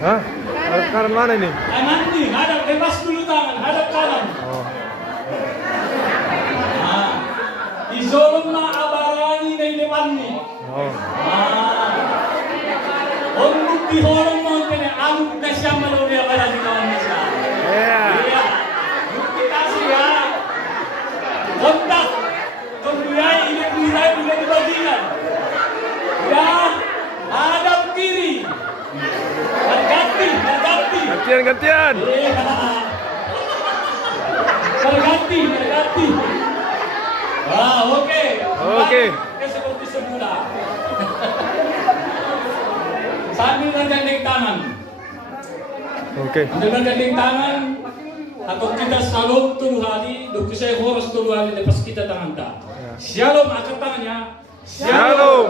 Hah? Hadap kanan mana ini? Kanan nih, hadap lepas dulu tangan, hadap kanan. Oh. Nah, izolong na abarani na depan nih. Oh. Untuk dihorong mo kene amuk na siya maluli pala di kawan siya. Yeah. Iya. Bukti kasih ya. Kontak. Kemudian ini bisa dibagikan. Ya, hadap kiri. Berganti. Gantian. Iya. Berganti. Wah, oke. Oke. Seperti semula. Sambil bergandeng tangan. Oke. Sambil bergandeng tangan. Atau kita salam tujuh hari, 26 horas tujuh hari lepas kita tangan tak. Shalom, angkat tangannya. Shalom.